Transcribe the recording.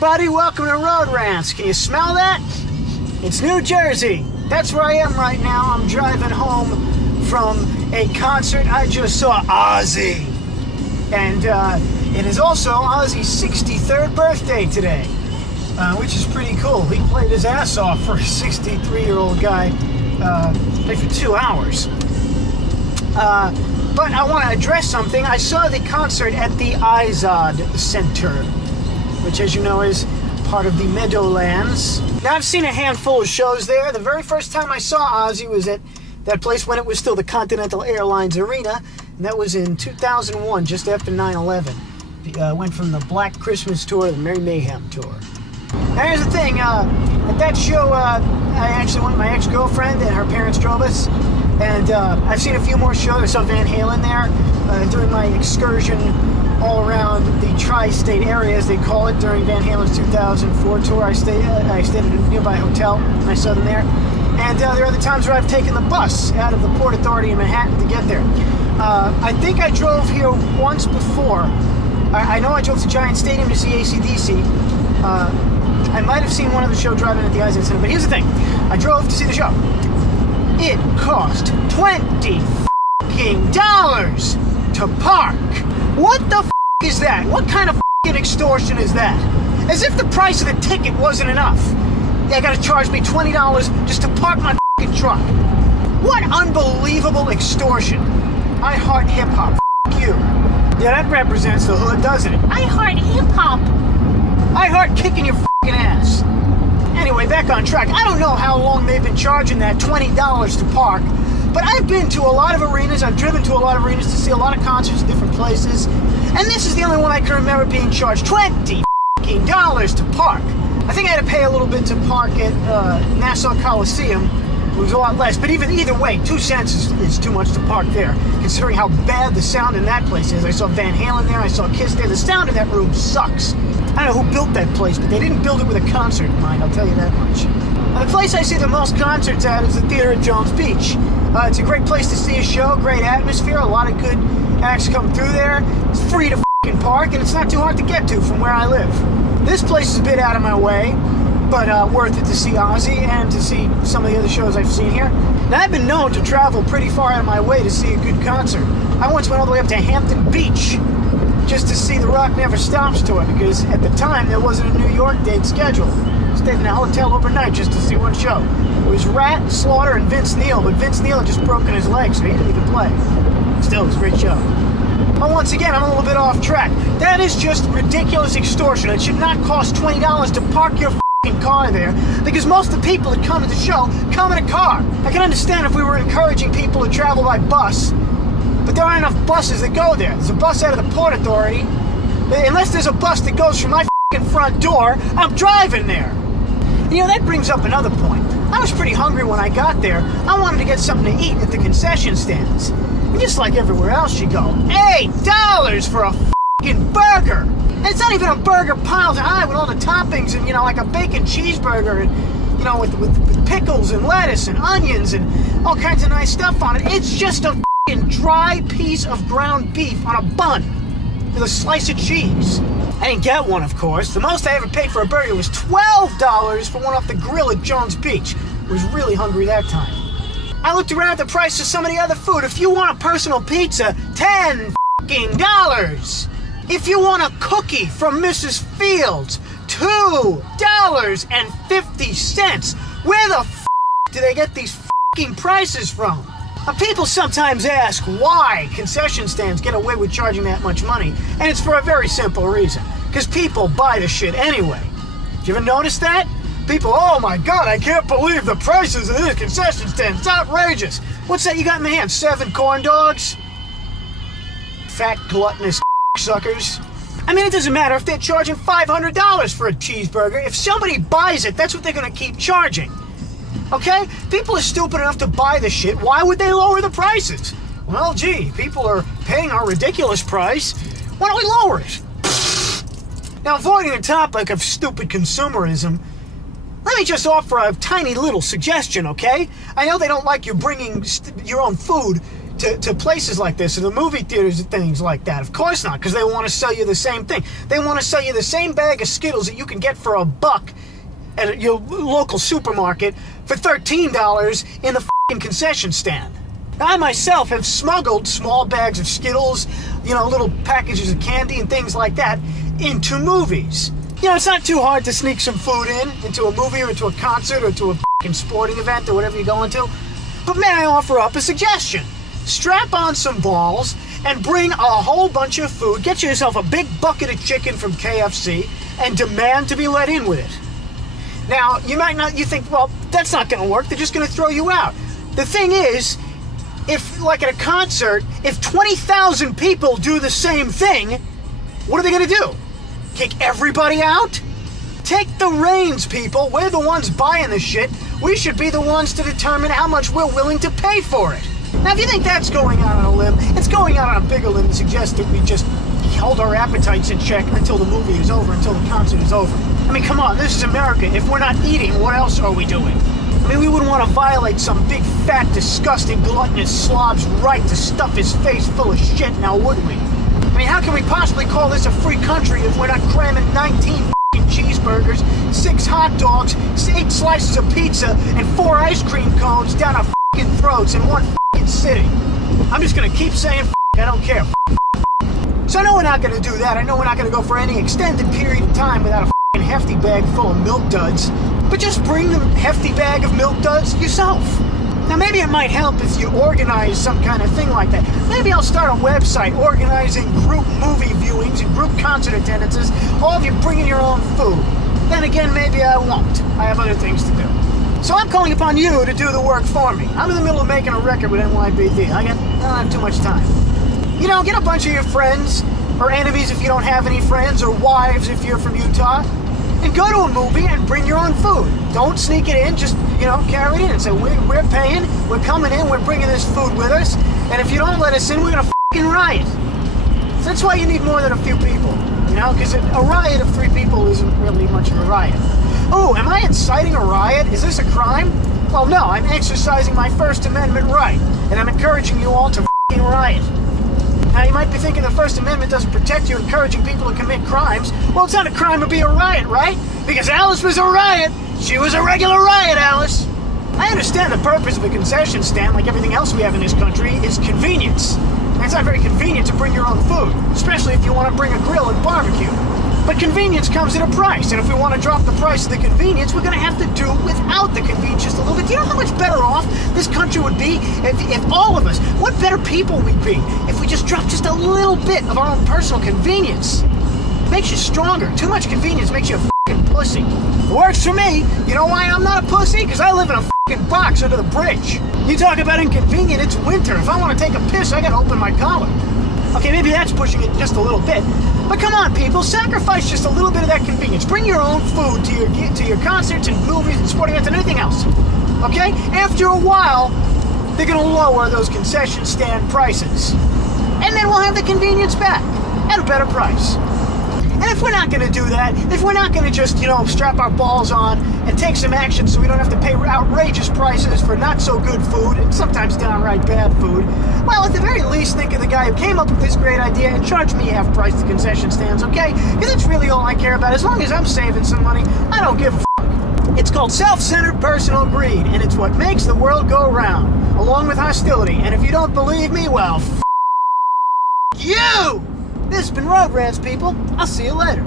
everybody, welcome to Road Rants. Can you smell that? It's New Jersey. That's where I am right now. I'm driving home from a concert I just saw, Ozzy. And it is also Ozzy's 63rd birthday today, which is pretty cool. He played his ass off for a 63-year-old guy, played for 2 hours. But I want to address something. I saw the concert at the Izod Center, which, as you know, is part of the Meadowlands. Now, I've seen a handful of shows there. The very first time I saw Ozzy was at that place when it was still the Continental Airlines Arena, and that was in 2001, just after 9/11. Went from the Black Christmas Tour to the Merry Mayhem Tour. Now, here's the thing. At that show, I actually went with my ex-girlfriend, and her parents drove us. And I've seen a few more shows. I saw Van Halen there during my excursion all around the tri-state area, as they call it, during Van Halen's 2004 tour. I stayed at a nearby hotel, and I saw them there. And there are other times where I've taken the bus out of the Port Authority in Manhattan to get there. I think I drove here once before. I know I drove to Giant Stadium to see AC/DC. I might have seen one other show driving at the Izod Center, but here's the thing. I drove to see the show. It cost $20 to park. What the is that? What kind of extortion is that? As if the price of the ticket wasn't enough. They gotta charge me $20 just to park my truck. What unbelievable extortion. I heart hip-hop. You. Yeah, that represents the hood, doesn't it? I heart hip-hop. I heart kicking your ass. Anyway, back on track. I don't know how long they've been charging that $20 to park, but I've been to a lot of arenas. I've driven to a lot of arenas to see a lot of concerts in different places, and this is the only one I can remember being charged $20 to park. I think I had to pay a little bit to park at Nassau Coliseum. It was a lot less, but either way, 2 cents is too much to park there, considering how bad the sound in that place is. I saw Van Halen there, I saw Kiss there. The sound in that room sucks. I don't know who built that place, but they didn't build it with a concert in mind, I'll tell you that much. Now, the place I see the most concerts at is the theater at Jones Beach. It's a great place to see a show, great atmosphere, a lot of good acts come through there. It's free to park, and it's not too hard to get to from where I live. This place is a bit out of my way, but worth it to see Ozzy and to see some of the other shows I've seen here. Now, I've been known to travel pretty far out of my way to see a good concert. I once went all the way up to Hampton Beach just to see The Rock Never Stops tour, because at the time there wasn't a New York date scheduled. Stayed in a hotel overnight just to see one show. It was Rat, Slaughter, and Vince Neil, but Vince Neil had just broken his leg, so he didn't even play. Still, it was a great show. But once again, I'm a little bit off track. That is just ridiculous extortion. It should not cost $20 to park your car there, because most of the people that come to the show come in a car. I can understand if we were encouraging people to travel by bus, but there aren't enough buses that go there. There's a bus out of the Port Authority. Unless there's a bus that goes from my front door, I'm driving there. You know, that brings up another point. I was pretty hungry when I got there. I wanted to get something to eat at the concession stands. And just like everywhere else you go, $8 for a burger. And it's not even a burger piled high with all the toppings and, like a bacon cheeseburger and, with pickles and lettuce and onions and all kinds of nice stuff on it. It's just a dry piece of ground beef on a bun with a slice of cheese. I didn't get one, of course. The most I ever paid for a burger was $12 for one off the grill at Jones Beach. I was really hungry that time. I looked around at the price of some of the other food. If you want a personal pizza, $10. If you want a cookie from Mrs. Fields, $2.50. Where the do they get these prices from? Now, people sometimes ask why concession stands get away with charging that much money, and it's for a very simple reason. Because people buy the shit anyway. Did you ever notice that? People, oh my God, I can't believe the prices of this concession stand. It's outrageous. What's that you got in the hand? 7 corn dogs? Fat, gluttonous suckers. I mean, it doesn't matter if they're charging $500 for a cheeseburger. If somebody buys it, that's what they're going to keep charging. Okay? People are stupid enough to buy the shit. Why would they lower the prices? Well, gee, people are paying our ridiculous price. Why don't we lower it? Now, avoiding the topic of stupid consumerism, Let me just offer a tiny little suggestion, okay? I know they don't like you bringing your own food to places like this, or the movie theaters and things like that. Of course not, because they want to sell you the same thing. They want to sell you the same bag of Skittles that you can get for $1 at your local supermarket for $13 in the f***ing concession stand. I myself have smuggled small bags of Skittles, little packages of candy and things like that into movies. It's not too hard to sneak some food into a movie or into a concert or to a f***ing sporting event or whatever you're going to. But may I offer up a suggestion? Strap on some balls and bring a whole bunch of food. Get yourself a big bucket of chicken from KFC and demand to be let in with it. Now, you think, well, that's not going to work. They're just going to throw you out. The thing is, if, like at a concert, if 20,000 people do the same thing, what are they going to do? Kick everybody out? Take the reins, people. We're the ones buying this shit. We should be the ones to determine how much we're willing to pay for it. Now, if you think that's going out on a limb, it's going out on a bigger limb to suggest that we just hold our appetites in check until the movie is over, until the concert is over. I mean, come on, this is America. If we're not eating, what else are we doing? I mean, we wouldn't want to violate some big, fat, disgusting, gluttonous slob's right to stuff his face full of shit, now would we? I mean, how can we possibly call this a free country if we're not cramming 19 f***ing cheeseburgers, 6 hot dogs, 8 slices of pizza, and 4 ice cream cones down our f***ing throats in one f***ing sitting? I'm just going to keep saying f***, I don't care. So I know we're not going to do that. I know we're not going to go for any extended period of time without a f***ing hefty bag full of milk duds. But just bring the hefty bag of milk duds yourself. Now, maybe it might help if you organize some kind of thing like that. Maybe I'll start a website organizing group movie viewings and group concert attendances, all of you bringing your own food. Then again, maybe I won't. I have other things to do. So I'm calling upon you to do the work for me. I'm in the middle of making a record with NYPD. I don't have too much time. Get a bunch of your friends, or enemies if you don't have any friends, or wives if you're from Utah, and go to a movie and bring your own food. Don't sneak it in, just, carry it in and say, we're paying, we're coming in, we're bringing this food with us, and if you don't let us in, we're gonna f***ing riot. So that's why you need more than a few people, because a riot of 3 people isn't really much of a riot. Oh, am I inciting a riot? Is this a crime? Well, no, I'm exercising my First Amendment right, and I'm encouraging you all to f***ing riot. Now, you might be thinking the First Amendment doesn't protect you, encouraging people to commit crimes. Well, it's not a crime to be a riot, right? Because Alice was a riot. She was a regular riot, Alice. I understand the purpose of a concession stand, like everything else we have in this country, is convenience. And it's not very convenient to bring your own food, especially if you want to bring a grill and barbecue. But convenience comes at a price, and if we want to drop the price of the convenience, we're going to have to do without the convenience just a little bit. Do you know how much better off this country would be if all of us, what better people we'd be if we just dropped just a little bit of our own personal convenience? It makes you stronger. Too much convenience makes you a f***ing pussy. It works for me. You know why I'm not a pussy? Because I live in a f***ing box under the bridge. You talk about inconvenient, it's winter. If I want to take a piss, I got to open my collar. Okay, maybe that's pushing it just a little bit. But come on, people, sacrifice just a little bit of that convenience. Bring your own food to your concerts and movies and sporting events and anything else. Okay? After a while, they're going to lower those concession stand prices. And then we'll have the convenience back at a better price. And if we're not going to do that, if we're not going to just, strap our balls on and take some action so we don't have to pay outrageous prices for not so good food and sometimes downright bad food, well, at the very least, think of the guy who came up with this great idea and charge me half price to concession stands, okay? Because that's really all I care about. As long as I'm saving some money, I don't give a f***. It's called self-centered personal greed, and it's what makes the world go round, along with hostility. And if you don't believe me, well, f*** you! This has been Road Rants, people. I'll see you later.